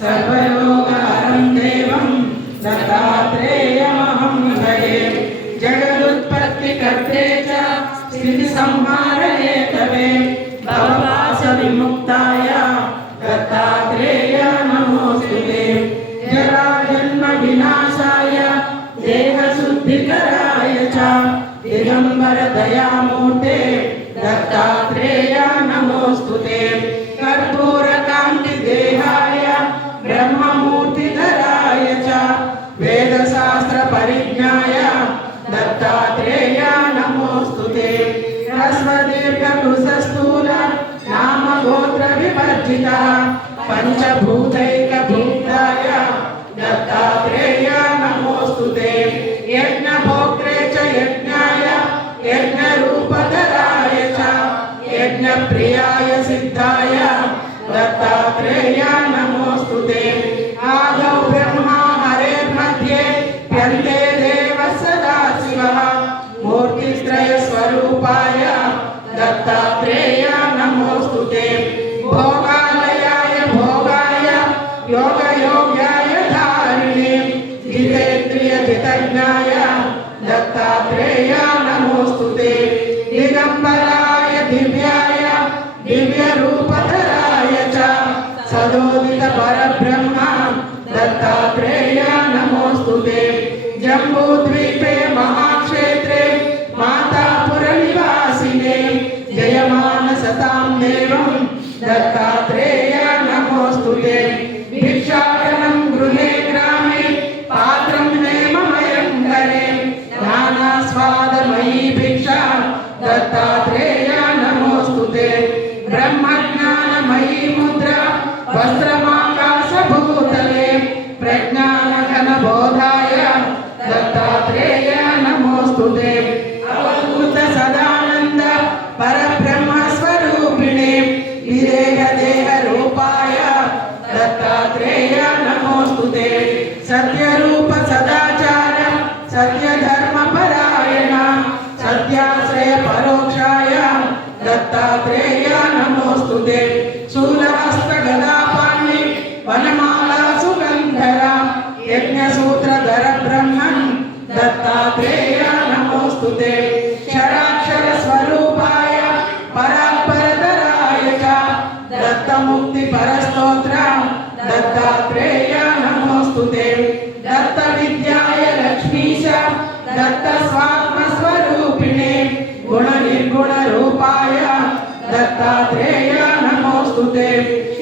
सर्वयोगहरं देवं दत्तात्रेयमहं भजे। जगदुत्पत्तिकर्ते च स्थितिसंहारये तवे भवपाशविमुक्ताय दत्तात्रेय नमोऽस्तुते। जराजन्मविनाशाय देहशुद्धिकराय च दिगम्बरदयामूर्ते दत्तात्रेय नमोऽस्तुते। कर्पूरकान्तिदेहाय ब्रह्ममूर्तिधराय च वेदशास्त्रपरिज्ञाय दत्तात्रेय नमोऽस्तुते। ह्रस्वदीर्घकृशस्थूल नामगोत्रविवर्जितः पञ्चभूतैकभूताय दत्तात्रेय नमोऽस्तुते। यज्ञभोक्त्रे च यज्ञाय यज्ञरूपधराय च यज्ञप्रियाय सिद्धाय दत्तात्रेय नमोऽस्तुते। आदौ ब्रह्मा हरेर्मध्ये प्यन्ते देवः सदाशिवः मूर्तित्रयस्वरूपाय दत्तात्रेय नमोऽस्तुते। भोगालयाय भोगाय योगयोग्याय धारिणे जितेन्द्रियजितज्ञाय दत्तात्रेय नमोऽस्तुते। दिगम्बराय दिव्याय दिव्यरूपधराय च सदोदितपरब्रह्म दत्तात्रेय नमोऽस्तुते। जम्बूद्वीपे महाक्षेत्रे मातापुरनिवासिने जयमानसतां देवं दत्तात्रेय नमोऽस्तुते। भिक्षाटनं गृहे ग्रामे पात्रं नेममयं करे नानास्वादमयी भिक्षा दत्तात्रेय नमोऽस्तुते। ब्रह्मज्ञानमयी मुद्रा वस्त्रमाकाशभूतले प्रज्ञानघनबोधाय दत्तात्रेय नमोऽस्तुते। अवधूत सदानन्द परब्रह्मस्वरूपिणे विदेहदेहरूपाय दत्तात्रेय नमोऽस्तुते। सत्यरूप सदाचार सत्यधर्मपरायण सत्याश्रय परोक्षाय दत्तात्रेय नमोऽस्तुते। शूलहस्तगदापाणि वनमाला सुगन्धर यज्ञसूत्रधर ब्रह्मन् दत्तात्रेय नमोऽस्तुते। षडाक्षरस्वरूपाय परात्परधराय च दत्तमुक्तिपरस्तोत्र दत्तात्रेय नमोऽस्तुते। दत्तविद्याय लक्ष्मीश दत्तस्वात्मस्वरूपिणे गुणनिर्गुणरूपाय दत्तात्रेय नमोऽस्तुते।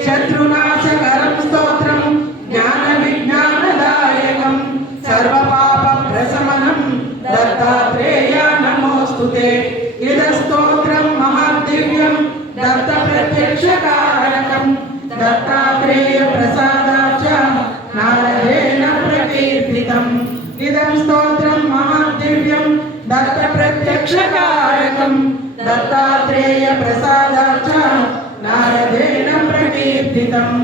शत्रुनाशकरं स्तोत्रं ज्ञानविज्ञानदायकं सर्वपापप्रशमनं दत्तात्रेय नमोऽस्तुते। इदस्तोत्रं महद्दिव्यं दत्तप्रत्यक्षकारकं दत्तात्रेय प्रसादाच्च नारदेन प्रकीर्तितम्। इदं स्तोत्रं महद्दिव्यं दत्तप्रत्यक्षकारकं दत्तात्रेय प्रसादाच्च नारदेन प्रकीर्तितम्।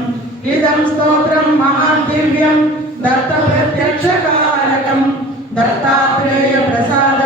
इदं स्तोत्रं महद्दिव्यं दत्तप्रत्यक्षकारकं दत्तात्रेय प्रसादाच्च